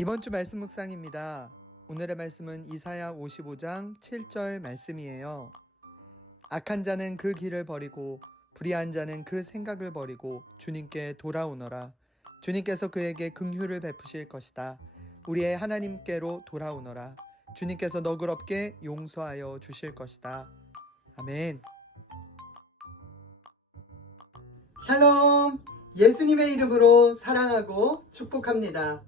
이번 주 말씀 묵상입니다. 오늘의 말씀은 이사야 55장 7절 말씀이에요. 악한 자는 그 길을 버리고 불의한 자는 그 생각을 버리고 주님께 돌아오너라. 주님께서 그에게 긍휼을 베푸실 것이다. 우리의 하나님께로 돌아오너라. 주님께서 너그럽게 용서하여 주실 것이다. 아멘. 샬롬! 예수님의 이름으로 사랑하고 축복합니다.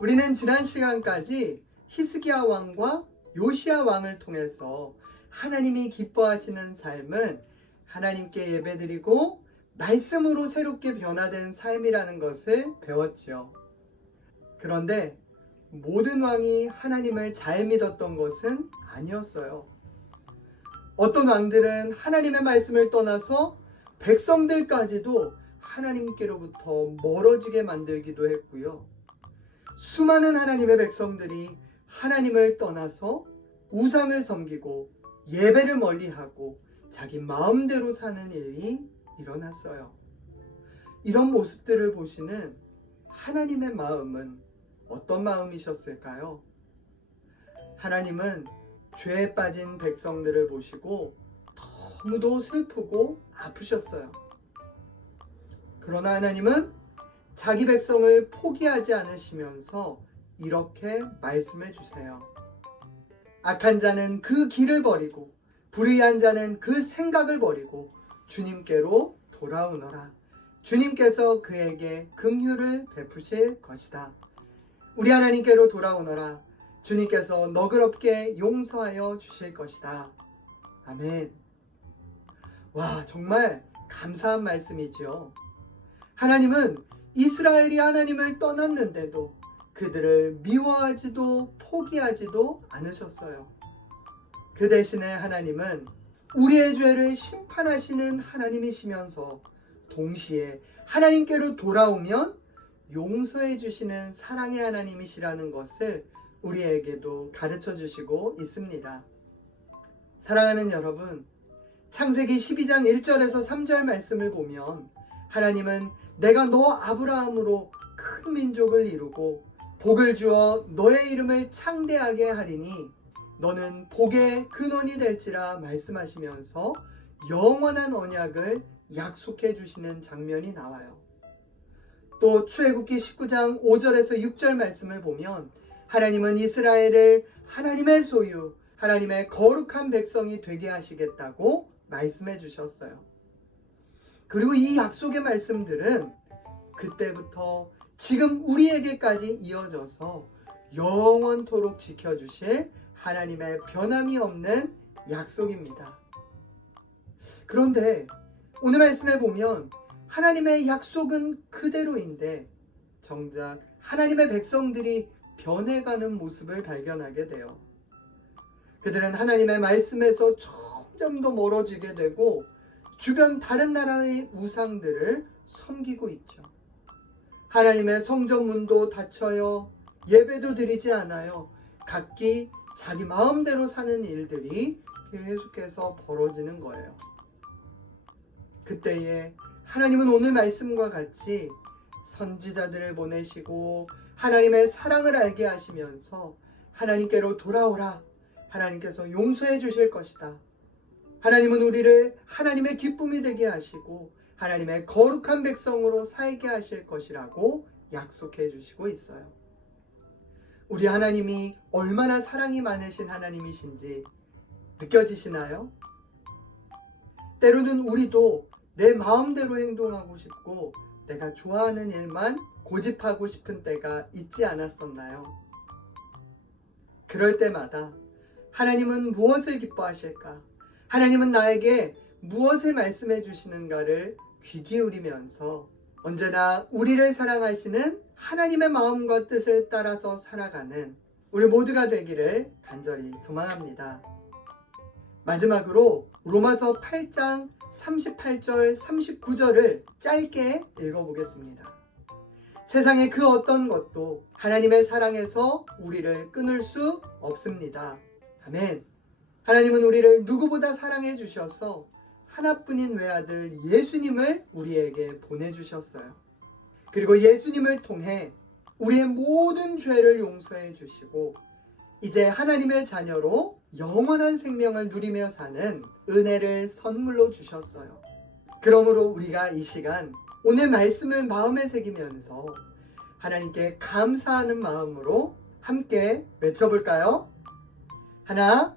우리는 지난 시간까지 히스기야 왕과 요시야 왕을 통해서 하나님이 기뻐하시는 삶은 하나님께 예배드리고 말씀으로 새롭게 변화된 삶이라는 것을 배웠죠. 그런데 모든 왕이 하나님을 잘 믿었던 것은 아니었어요. 어떤 왕들은 하나님의 말씀을 떠나서 백성들까지도 하나님께로부터 멀어지게 만들기도 했고요. 수많은 하나님의 백성들이 하나님을 떠나서 우상을 섬기고 예배를 멀리하고 자기 마음대로 사는 일이 일어났어요. 이런 모습들을 보시는 하나님의 마음은 어떤 마음이셨을까요? 하나님은 죄에 빠진 백성들을 보시고 너무도 슬프고 아프셨어요. 그러나 하나님은 자기 백성을 포기하지 않으시면서 이렇게 말씀해 주세요. 악한 자는 그 길을 버리고 불의한 자는 그 생각을 버리고 주님께로 돌아오너라. 주님께서 그에게 긍휼을 베푸실 것이다. 우리 하나님께로 돌아오너라. 주님께서 너그럽게 용서하여 주실 것이다. 아멘. 와, 정말 감사한 말씀이죠. 하나님은 이스라엘이 하나님을 떠났는데도 그들을 미워하지도 포기하지도 않으셨어요. 그 대신에 하나님은 우리의 죄를 심판하시는 하나님이시면서 동시에 하나님께로 돌아오면 용서해 주시는 사랑의 하나님이시라는 것을 우리에게도 가르쳐 주시고 있습니다. 사랑하는 여러분, 창세기 12장 1절에서 3절 말씀을 보면 하나님은 내가 너 아브라함으로 큰 민족을 이루고 복을 주어 너의 이름을 창대하게 하리니 너는 복의 근원이 될지라 말씀하시면서 영원한 언약을 약속해 주시는 장면이 나와요. 또 출애굽기 19장 5절에서 6절 말씀을 보면 하나님은 이스라엘을 하나님의 소유, 하나님의 거룩한 백성이 되게 하시겠다고 말씀해 주셨어요. 그리고 이 약속의 말씀들은 그때부터 지금 우리에게까지 이어져서 영원토록 지켜주실 하나님의 변함이 없는 약속입니다. 그런데 오늘 말씀에 보면 하나님의 약속은 그대로인데 정작 하나님의 백성들이 변해가는 모습을 발견하게 돼요. 그들은 하나님의 말씀에서 점점 더 멀어지게 되고 주변 다른 나라의 우상들을 섬기고 있죠. 하나님의 성전문도 닫혀요. 예배도 드리지 않아요. 각기 자기 마음대로 사는 일들이 계속해서 벌어지는 거예요. 그때에 하나님은 오늘 말씀과 같이 선지자들을 보내시고 하나님의 사랑을 알게 하시면서 하나님께로 돌아오라. 하나님께서 용서해 주실 것이다. 하나님은 우리를 하나님의 기쁨이 되게 하시고 하나님의 거룩한 백성으로 살게 하실 것이라고 약속해 주시고 있어요. 우리 하나님이 얼마나 사랑이 많으신 하나님이신지 느껴지시나요? 때로는 우리도 내 마음대로 행동하고 싶고 내가 좋아하는 일만 고집하고 싶은 때가 있지 않았었나요? 그럴 때마다 하나님은 무엇을 기뻐하실까? 하나님은 나에게 무엇을 말씀해 주시는가를 귀 기울이면서 언제나 우리를 사랑하시는 하나님의 마음과 뜻을 따라서 살아가는 우리 모두가 되기를 간절히 소망합니다. 마지막으로 로마서 8장 38절 39절을 짧게 읽어보겠습니다. 세상의 그 어떤 것도 하나님의 사랑에서 우리를 끊을 수 없습니다. 아멘. 하나님은 우리를 누구보다 사랑해 주셔서 하나뿐인 외아들 예수님을 우리에게 보내주셨어요. 그리고 예수님을 통해 우리의 모든 죄를 용서해 주시고 이제 하나님의 자녀로 영원한 생명을 누리며 사는 은혜를 선물로 주셨어요. 그러므로 우리가 이 시간 오늘 말씀을 마음에 새기면서 하나님께 감사하는 마음으로 함께 외쳐볼까요? 하나,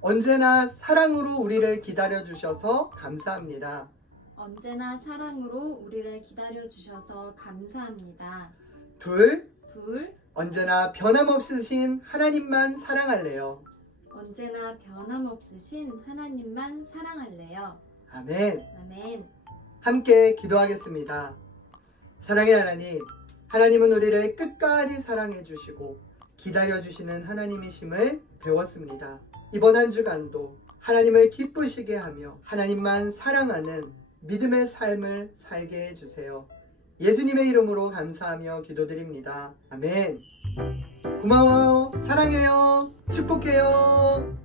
언제나 사랑으로 우리를 기다려 주셔서 감사합니다. 언제나 사랑으로 우리를 기다려 주셔서 감사합니다. 둘, 둘, 언제나 변함없으신 하나님만 사랑할래요. 언제나 변함없으신 하나님만 사랑할래요. 아멘. 아멘. 함께 기도하겠습니다. 사랑의 하나님, 하나님은 우리를 끝까지 사랑해 주시고 기다려 주시는 하나님이심을 배웠습니다. 이번 한 주간도 하나님을 기쁘시게 하며 하나님만 사랑하는 믿음의 삶을 살게 해주세요. 예수님의 이름으로 감사하며 기도드립니다. 아멘. 고마워요. 사랑해요. 축복해요.